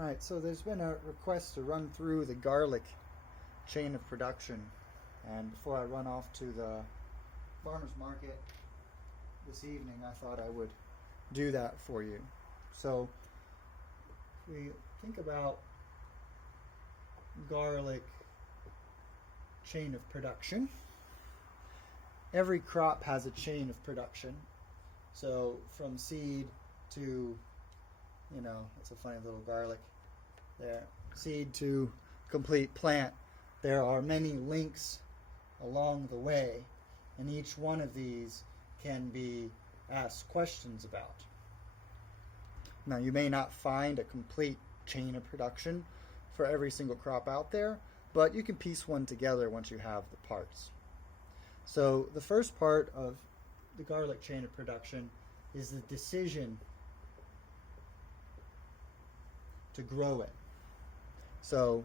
All right, so there's been a request to run through the garlic chain of production. And before I run off to the farmer's market this evening, I thought I would do that for you. So if we think about garlic chain of production, every crop has a chain of production. So from seed to, it's a funny little garlic there, seed to complete plant, there are many links along the way, and each one of these can be asked questions about. Now, you may not find a complete chain of production for every single crop out there, but you can piece one together once you have the parts. So the first part of the garlic chain of production is the decision to grow it. So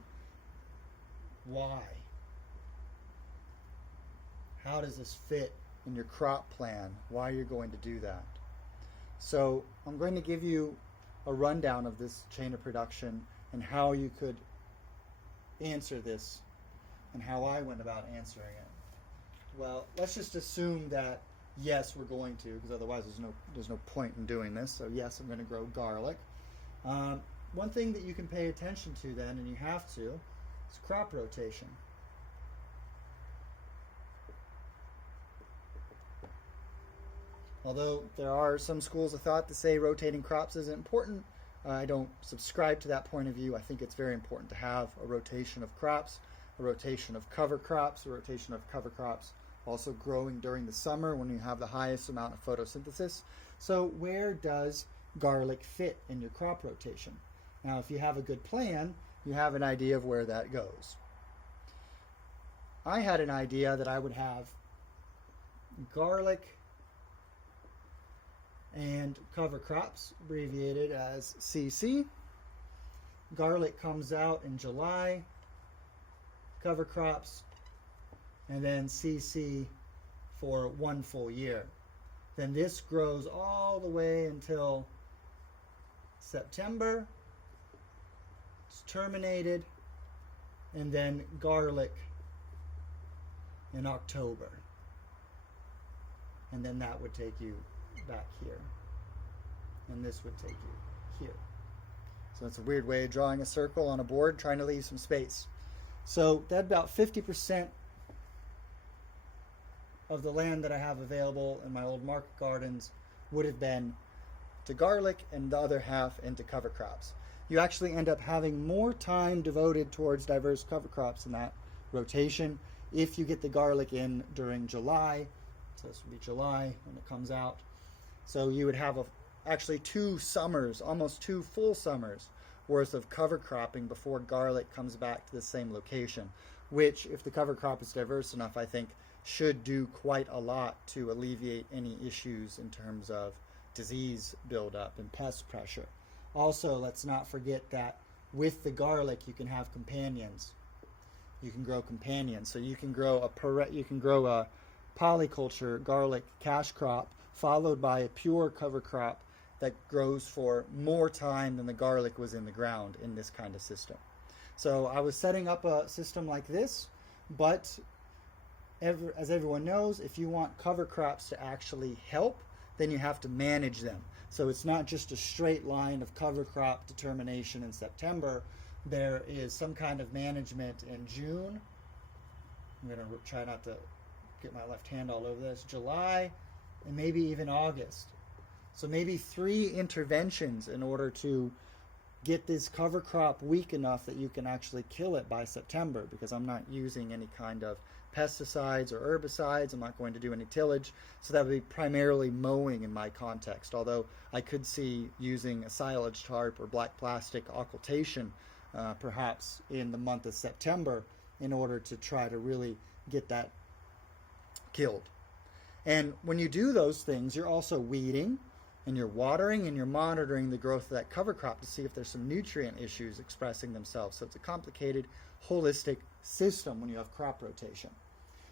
why? How does this fit in your crop plan? Why you're going to do that? So I'm going to give you a rundown of this chain of production and how you could answer this and how I went about answering it. Well, let's just assume that yes, we're going to, because otherwise there's no point in doing this. So yes, I'm going to grow garlic. One thing that you can pay attention to then, and you have to, is crop rotation. Although there are some schools of thought that say rotating crops isn't important, I don't subscribe to that point of view. I think it's very important to have a rotation of crops, a rotation of cover crops, also growing during the summer when you have the highest amount of photosynthesis. So where does garlic fit in your crop rotation? Now, if you have a good plan, you have an idea of where that goes. I had an idea that I would have garlic and cover crops, abbreviated as CC. Garlic comes out in July, cover crops, and then CC for one full year. Then this grows all the way until September. It's terminated, and then garlic in October. And then that would take you back here. And this would take you here. So it's a weird way of drawing a circle on a board, trying to leave some space. So that about 50% of the land that I have available in my old market gardens would have been to garlic, and the other half into cover crops. You actually end up having more time devoted towards diverse cover crops in that rotation if you get the garlic in during July. So this would be July when it comes out. So you would have actually 2 summers, almost 2 full summers worth of cover cropping before garlic comes back to the same location, which, if the cover crop is diverse enough, I think should do quite a lot to alleviate any issues in terms of disease buildup and pest pressure. Also, let's not forget that with the garlic you can have companions. You can grow companions. So you can grow a polyculture garlic cash crop followed by a pure cover crop that grows for more time than the garlic was in the ground in this kind of system. So I was setting up a system like this, but as everyone knows, if you want cover crops to actually help, then you have to manage them. So it's not just a straight line of cover crop determination in September. There is some kind of management in June. I'm going to try not to get my left hand all over this. July, and maybe even August. So maybe 3 interventions in order to get this cover crop weak enough that you can actually kill it by September, because I'm not using any kind of pesticides or herbicides. I'm not going to do any tillage. So that would be primarily mowing in my context, although I could see using a silage tarp or black plastic occultation perhaps in the month of September in order to try to really get that killed. And when you do those things, you're also weeding, and you're watering, and you're monitoring the growth of that cover crop to see if there's some nutrient issues expressing themselves. So it's a complicated, holistic system when you have crop rotation.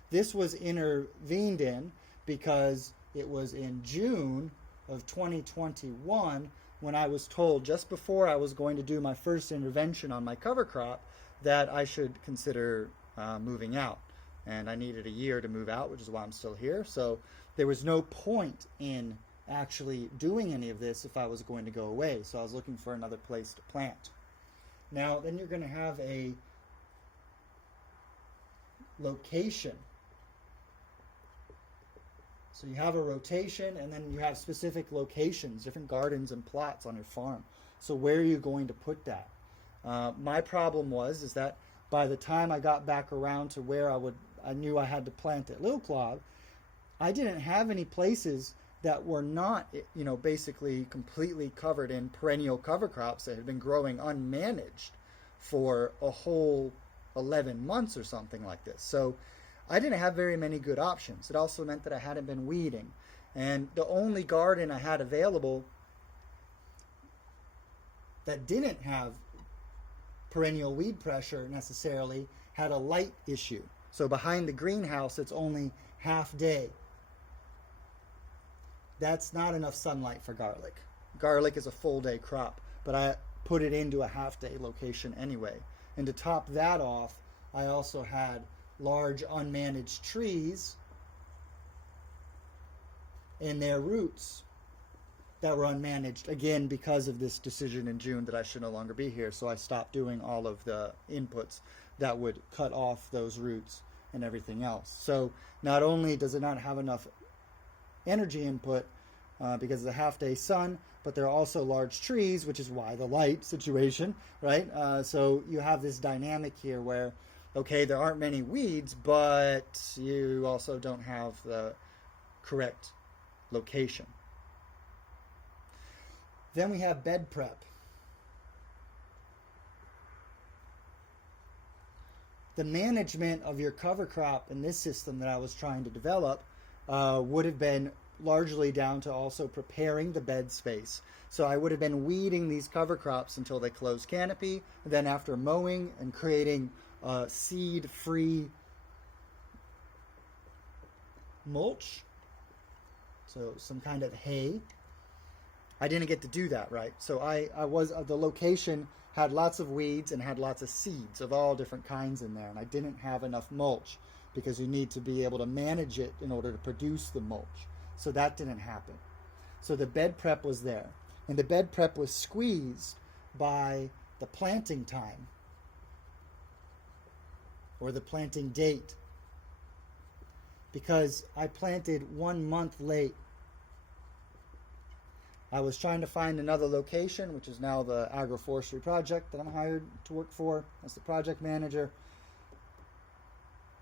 This was intervened in because it was in June of 2021 when I was told just before I was going to do my first intervention on my cover crop that I should consider moving out. And I needed a year to move out, which is why I'm still here. So there was no point in actually doing any of this if I was going to go away. So I was looking for another place to plant. Now, then you're going to have a location. So you have a rotation, and then you have specific locations, different gardens and plots on your farm. So where are you going to put that? My problem is that by the time I got back around to where I knew I had to plant at Little Clog, I didn't have any places that were not, basically completely covered in perennial cover crops that had been growing unmanaged for a whole 11 months or something like this. So I didn't have very many good options. It also meant that I hadn't been weeding. And the only garden I had available that didn't have perennial weed pressure necessarily had a light issue. So behind the greenhouse, it's only half day. That's not enough sunlight for garlic. Garlic is a full day crop, but I put it into a half day location anyway. And to top that off, I also had large unmanaged trees and their roots that were unmanaged, again because of this decision in June that I should no longer be here. So I stopped doing all of the inputs that would cut off those roots and everything else. So not only does it not have enough energy input because of the half-day sun, but there are also large trees, which is why the light situation, right? So you have this dynamic here where, okay, there aren't many weeds, but you also don't have the correct location. Then we have bed prep. The management of your cover crop in this system that I was trying to develop would have been largely down to also preparing the bed space. So I would have been weeding these cover crops until they close canopy. Then after mowing and creating seed-free mulch, so some kind of hay, I didn't get to do that, right? So the location had lots of weeds and had lots of seeds of all different kinds in there, and I didn't have enough mulch because you need to be able to manage it in order to produce the mulch. So that didn't happen. So the bed prep was there, and the bed prep was squeezed by the planting time or the planting date because I planted 1 month late. I was trying to find another location, which is now the agroforestry project that I'm hired to work for as the project manager.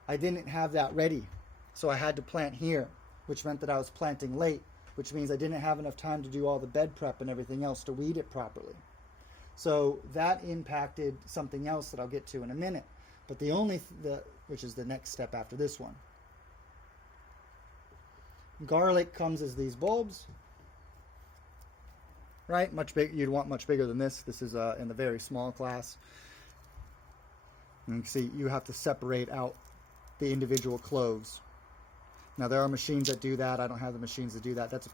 I didn't have that ready, so I had to plant here, which meant that I was planting late, which means I didn't have enough time to do all the bed prep and everything else to weed it properly. So that impacted something else that I'll get to in a minute. But which is the next step after this one. Garlic comes as these bulbs. Right, much big. You'd want much bigger than this. This is in the very small class. And you can see you have to separate out the individual cloves. Now there are machines that do that. I don't have the machines to do that. That's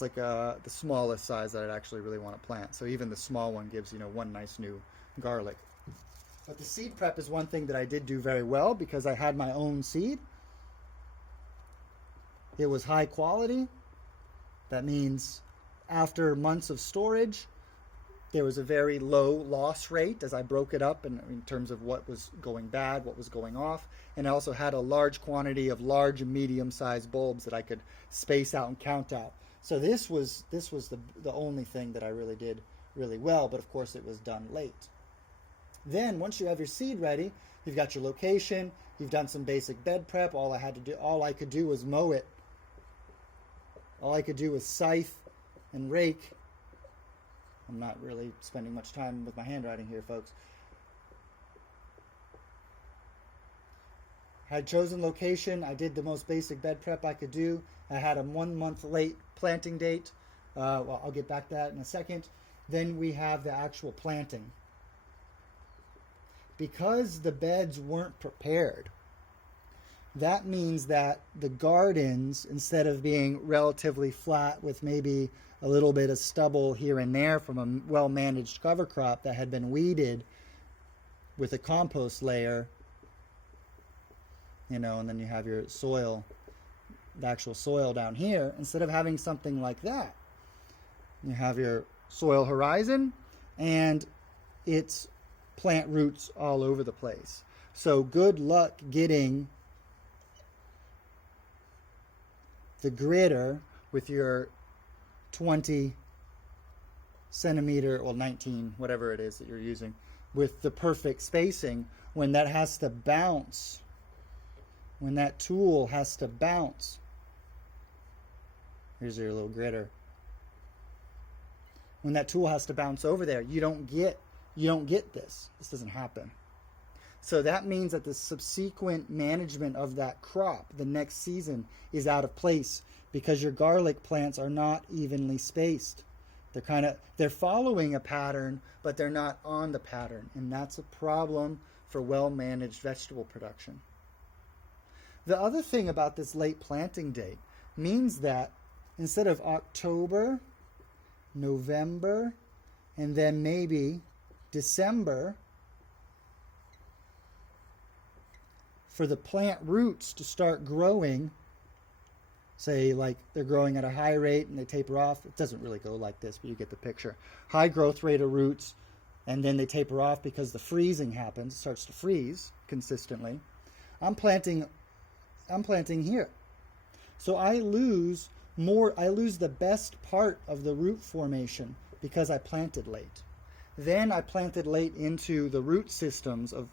like the smallest size that I'd actually really want to plant. So even the small one gives one nice new garlic. But the seed prep is one thing that I did do very well because I had my own seed. It was high quality. That means after months of storage, there was a very low loss rate as I broke it up in terms of what was going bad, what was going off. And I also had a large quantity of large and medium-sized bulbs that I could space out and count out. So this was the only thing that I really did really well, but of course it was done late. Then once you have your seed ready, you've got your location, you've done some basic bed prep. All I could do was mow it. All I could do was scythe and rake. I'm not really spending much time with my handwriting here, folks. I had chosen location. I did the most basic bed prep I could do. I had a 1 month late planting date. Well, I'll get back to that in a second. Then we have the actual planting. Because the beds weren't prepared, that means that the gardens, instead of being relatively flat with maybe a little bit of stubble here and there from a well-managed cover crop that had been weeded with a compost layer, and then you have your soil, the actual soil down here, instead of having something like that, you have your soil horizon and it's plant roots all over the place. So good luck getting the gritter with your 20 centimeter, 19, whatever it is that you're using, with the perfect spacing when that has to bounce, when that tool has to bounce. Here's your little gritter. When that tool has to bounce over there, you don't get this. This doesn't happen. So that means that the subsequent management of that crop the next season is out of place because your garlic plants are not evenly spaced. They're following a pattern, but they're not on the pattern, and that's a problem for well-managed vegetable production. The other thing about this late planting date means that instead of October, November, and then maybe December, for the plant roots to start growing, say like they're growing at a high rate and they taper off. It doesn't really go like this, but you get the picture. High growth rate of roots, and then they taper off because the freezing happens. It starts to freeze consistently. I'm planting here. So I lose the best part of the root formation because I planted late. Then I planted late into the root systems of,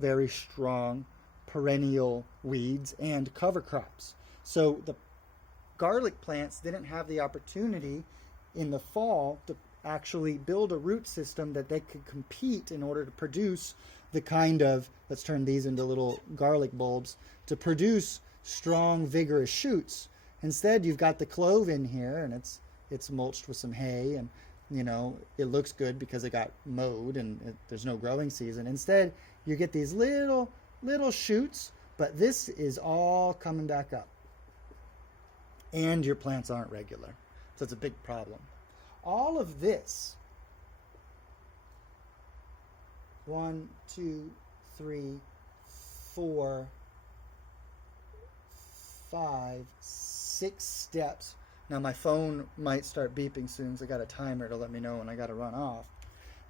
very strong perennial weeds and cover crops. So the garlic plants didn't have the opportunity in the fall to actually build a root system that they could compete in order to produce the kind of, let's turn these into little garlic bulbs, to produce strong, vigorous shoots. Instead, you've got the clove in here, and it's mulched with some hay, and it looks good because it got mowed and there's no growing season. Instead, you get these little shoots, but this is all coming back up. And your plants aren't regular. So it's a big problem. All of this, 1, 2, 3, 4, 5, 6 steps. Now my phone might start beeping soon, so I got a timer to let me know when I got to run off.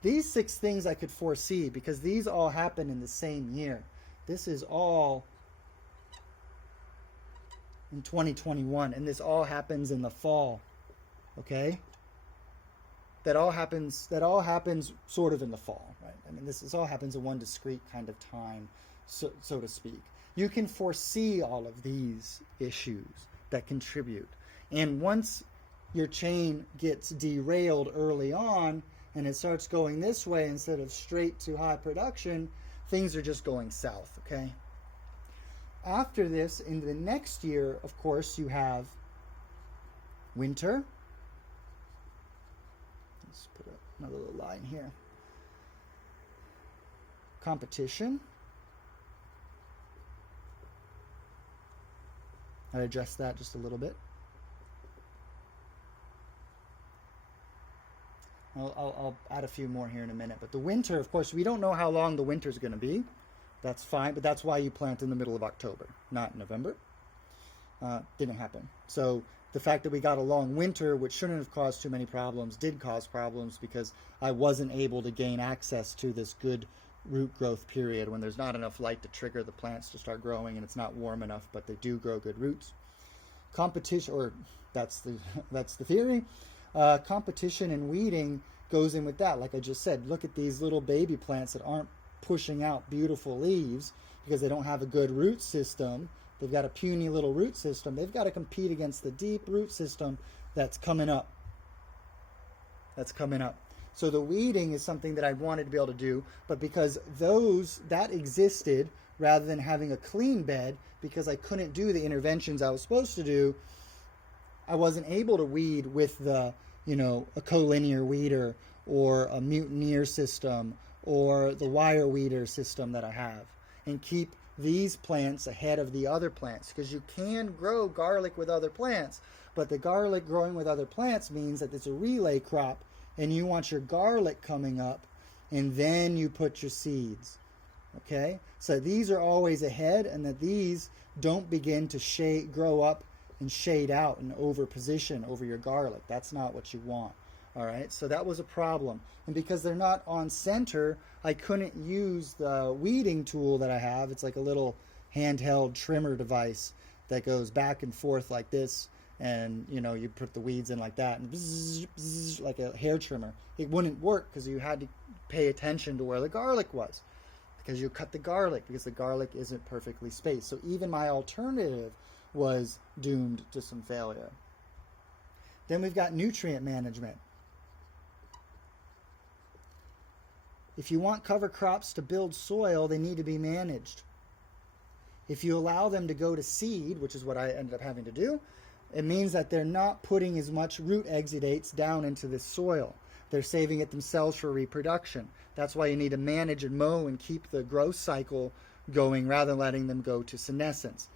These 6 things I could foresee because these all happen in the same year. This is all in 2021, and this all happens in the fall. Okay? That all happens sort of in the fall, right? I mean, this all happens in one discrete kind of time, so to speak. You can foresee all of these issues that contribute. And once your chain gets derailed early on and it starts going this way instead of straight to high production, things are just going south, okay? After this, in the next year, of course, you have winter. Let's put another little line here. Competition. I adjust that just a little bit. I'll add a few more here in a minute. But the winter, of course, we don't know how long the winter is going to be. That's fine, but that's why you plant in the middle of October, not November. Didn't happen. So the fact that we got a long winter, which shouldn't have caused too many problems, did cause problems because I wasn't able to gain access to this good root growth period when there's not enough light to trigger the plants to start growing and it's not warm enough, but they do grow good roots. Competition, or that's the theory. Competition and weeding goes in with that. Like I just said, look at these little baby plants that aren't pushing out beautiful leaves because they don't have a good root system. They've got a puny little root system. They've got to compete against the deep root system that's coming up. So the weeding is something that I wanted to be able to do, but because that existed rather than having a clean bed, because I couldn't do the interventions I was supposed to do, I wasn't able to weed with a collinear weeder or a mutineer system or the wire weeder system that I have and keep these plants ahead of the other plants, because you can grow garlic with other plants, but the garlic growing with other plants means that it's a relay crop, and you want your garlic coming up, and then you put your seeds. Okay, so these are always ahead, and that these don't begin to grow up and shade out and over position over your garlic. That's not what you want. All right, so that was a problem. And because they're not on center, I couldn't use the weeding tool that I have. It's like a little handheld trimmer device that goes back and forth like this, and you put the weeds in like that, and bzz, bzz, like a hair trimmer. It wouldn't work because you had to pay attention to where the garlic was, because you cut the garlic, because the garlic isn't perfectly spaced. So even my alternative was doomed to some failure. Then we've got nutrient management. If you want cover crops to build soil, they need to be managed. If you allow them to go to seed, which is what I ended up having to do, it means that they're not putting as much root exudates down into the soil. They're saving it themselves for reproduction. That's why you need to manage and mow and keep the growth cycle going rather than letting them go to senescence.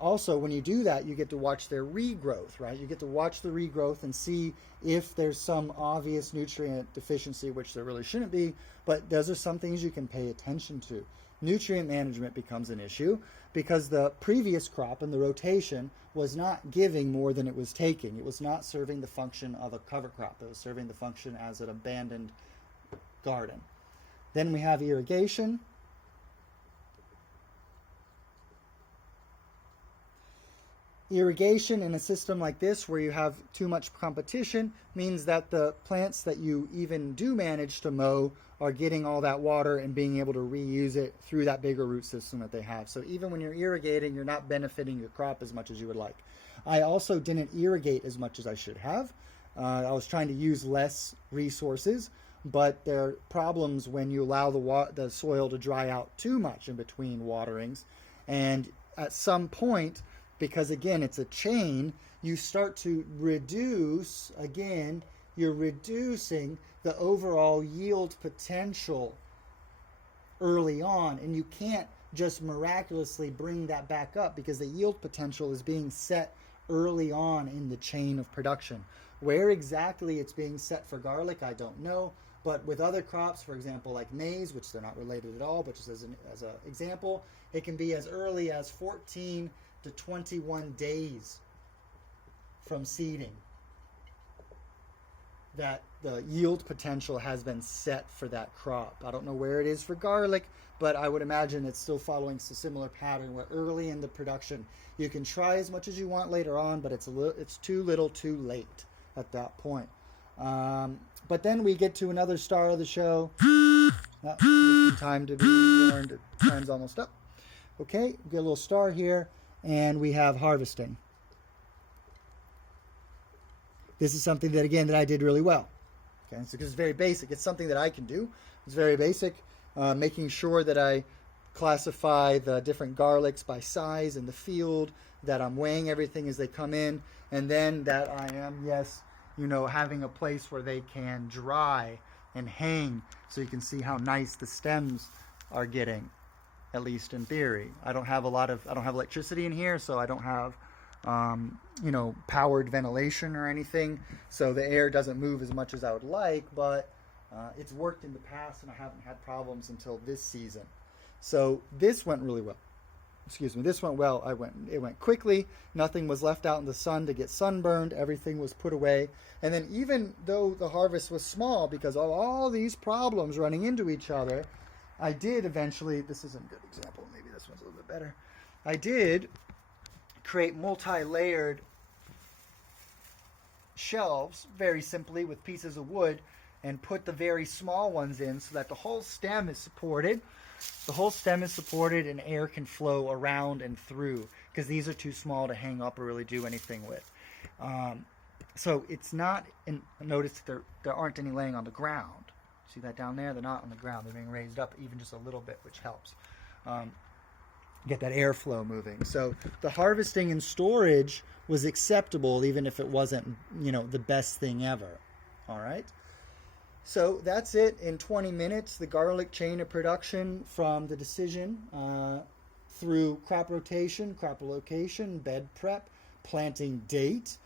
Also, when you do that, you get to watch their regrowth, right? You get to watch the regrowth and see if there's some obvious nutrient deficiency, which there really shouldn't be, but those are some things you can pay attention to. Nutrient management becomes an issue because the previous crop in the rotation was not giving more than it was taking. It was not serving the function of a cover crop. It was serving the function as an abandoned garden. Then we have irrigation. Irrigation in a system like this, where you have too much competition, means that the plants that you even do manage to mow are getting all that water and being able to reuse it through that bigger root system that they have. So even when you're irrigating, you're not benefiting your crop as much as you would like. I also didn't irrigate as much as I should have. I was trying to use less resources, but there are problems when you allow the soil to dry out too much in between waterings. And at some point, because again, it's a chain, you start to reduce, again, you're reducing the overall yield potential early on, and you can't just miraculously bring that back up because the yield potential is being set early on in the chain of production. Where exactly it's being set for garlic, I don't know, but with other crops, for example, like maize, which they're not related at all, but just as an example, it can be as early as 14 to 21 days from seeding that the yield potential has been set for that crop. I don't know where it is for garlic, but I would imagine it's still following a similar pattern where early in the production you can try as much as you want later on, but it's too little too late at that point. But then we get to another star of the show. Time to be warned, time's almost up. Okay, we get a little star here, and we have harvesting. This is something that, again, that I did really well. Okay, so because it's very basic. It's something that I can do. It's very basic. Making sure that I classify the different garlics by size in the field, that I'm weighing everything as they come in, and then that I am, having a place where they can dry and hang so you can see how nice the stems are getting, at least in theory. I don't have electricity in here, so I don't have powered ventilation or anything, so the air doesn't move as much as I would like, but it's worked in the past and I haven't had problems until this season. So this went really well. This went well. It went quickly. Nothing was left out in the sun to get sunburned. Everything was put away. And then even though the harvest was small because of all these problems running into each other, I did eventually, this isn't a good example, maybe this one's a little bit better. I did create multi-layered shelves very simply with pieces of wood and put the very small ones in so that the whole stem is supported. The whole stem is supported and air can flow around and through because these are too small to hang up or really do anything with. So it's not, notice that there aren't any laying on the ground. See that down there? They're not on the ground. They're being raised up even just a little bit, which helps get that airflow moving. So the harvesting and storage was acceptable even if it wasn't, the best thing ever. All right? So that's it in 20 minutes, the garlic chain of production from the decision through crop rotation, crop location, bed prep, planting date,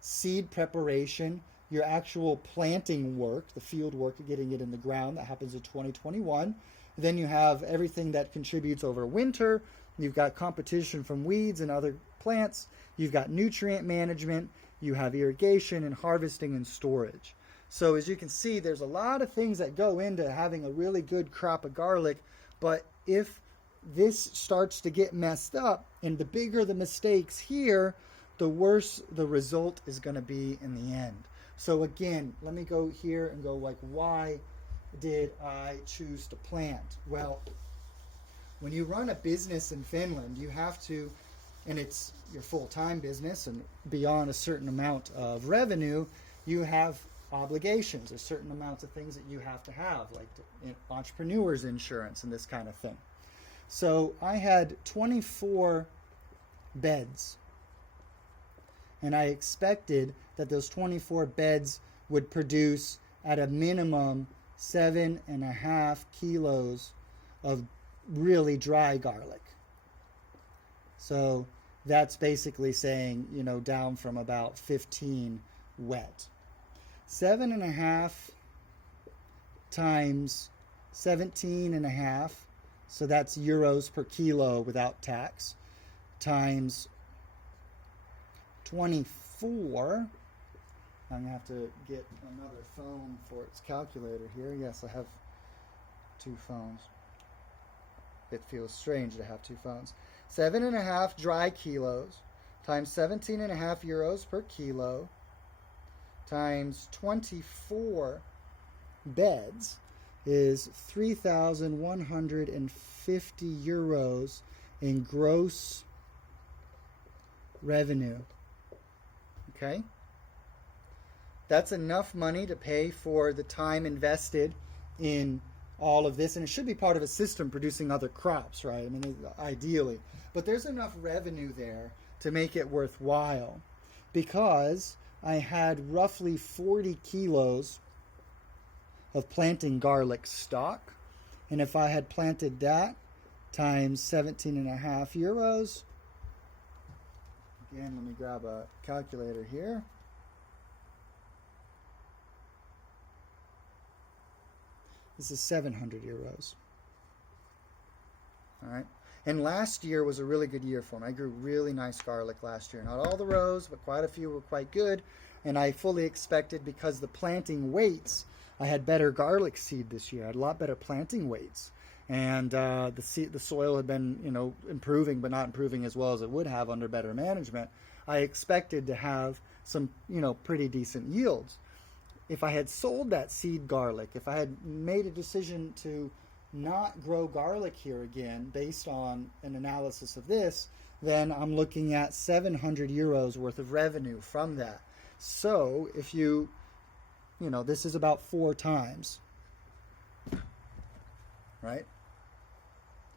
seed preparation, your actual planting work, the field work of getting it in the ground that happens in 2021. Then you have everything that contributes over winter. You've got competition from weeds and other plants. You've got nutrient management. You have irrigation and harvesting and storage. So as you can see, there's a lot of things that go into having a really good crop of garlic. But if this starts to get messed up, and the bigger the mistakes here, the worse the result is going to be in the end. So again, let me go here and go like, why did I choose to plant? Well, when you run a business in Finland, you have to, and it's your full-time business, and beyond a certain amount of revenue, you have obligations, a certain amount of things that you have to have, like entrepreneur's insurance and this kind of thing. So I had 24 beds, and I expected that those 24 beds would produce at a minimum 7.5 kilos of really dry garlic. So that's basically saying, you know, down from about 15 wet. 7.5 times 17.5, so that's euros per kilo without tax, times 24. I'm going to have to get another phone for its calculator here. Yes, I have two phones. It feels strange to have two phones. 7.5 dry kilos times 17.5 euros per kilo times 24 beds is 3,150 euros in gross revenue. Okay? That's enough money to pay for the time invested in all of this, and it should be part of a system producing other crops, right? I mean, ideally. But there's enough revenue there to make it worthwhile, because I had roughly 40 kilos of planting garlic stock, and if I had planted that times 17.5 euros, again, let me grab a calculator here. This is 700 euros. All right. And last year was a really good year for me. I grew really nice garlic last year. Not all the rows, but quite a few were quite good. And I fully expected, because the planting weights, I had better garlic seed this year. I had a lot better planting weights. And the soil had been, you know, improving, but not improving as well as it would have under better management. I expected to have some, you know, pretty decent yields. If I had sold that seed garlic, if I had made a decision to not grow garlic here again based on an analysis of this, then I'm looking at 700 euros worth of revenue from that. So if you know, this is about 4 times, right?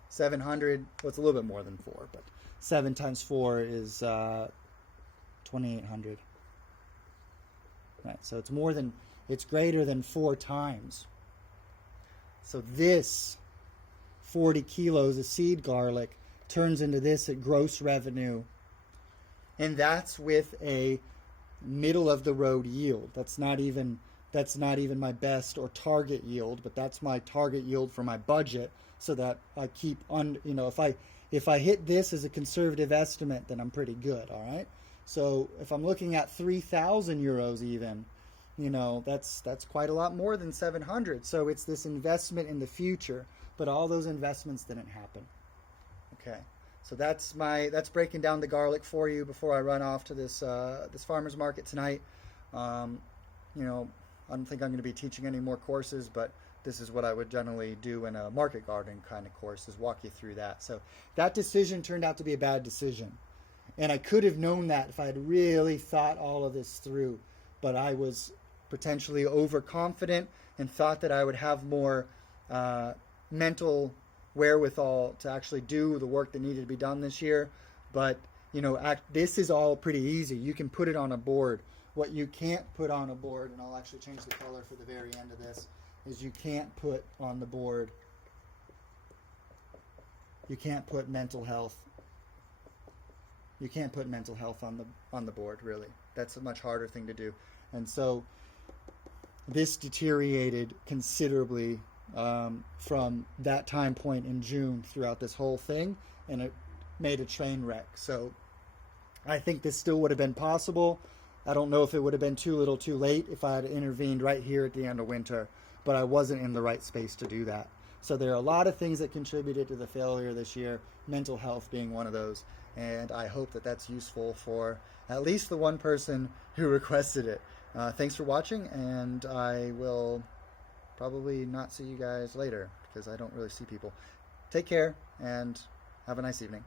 700, well, it's a little bit more than 4, but 7 times 4 is 2,800. Right, so it's greater than 4 times. So this 40 kilos of seed garlic turns into this at gross revenue, and that's with a middle of the road yield. That's not even my best or target yield, but that's my target yield for my budget, so that I keep you know, if I hit this as a conservative estimate, then I'm pretty good. All right. So if I'm looking at 3,000 euros even, you know, that's quite a lot more than 700. So it's this investment in the future, but all those investments didn't happen. Okay, so that's breaking down the garlic for you before I run off to this farmer's market tonight. You know, I don't think I'm going to be teaching any more courses, but this is what I would generally do in a market gardening kind of course, is walk you through that. So that decision turned out to be a bad decision, and I could have known that if I had really thought all of this through, but I was potentially overconfident and thought that I would have more mental wherewithal to actually do the work that needed to be done this year. But, you know, this is all pretty easy. You can put it on a board. What you can't put on a board, and I'll actually change the color for the very end of this, is you can't put on the board you can't put mental health. You can't put mental health on the board, really. That's a much harder thing to do. And so this deteriorated considerably from that time point in June throughout this whole thing, and it made a train wreck. So I think this still would have been possible. I don't know if it would have been too little too late if I had intervened right here at the end of winter, but I wasn't in the right space to do that. So there are a lot of things that contributed to the failure this year, mental health being one of those. And I hope that that's useful for at least the one person who requested it. Thanks for watching, and I will probably not see you guys later because I don't really see people. Take care and have a nice evening.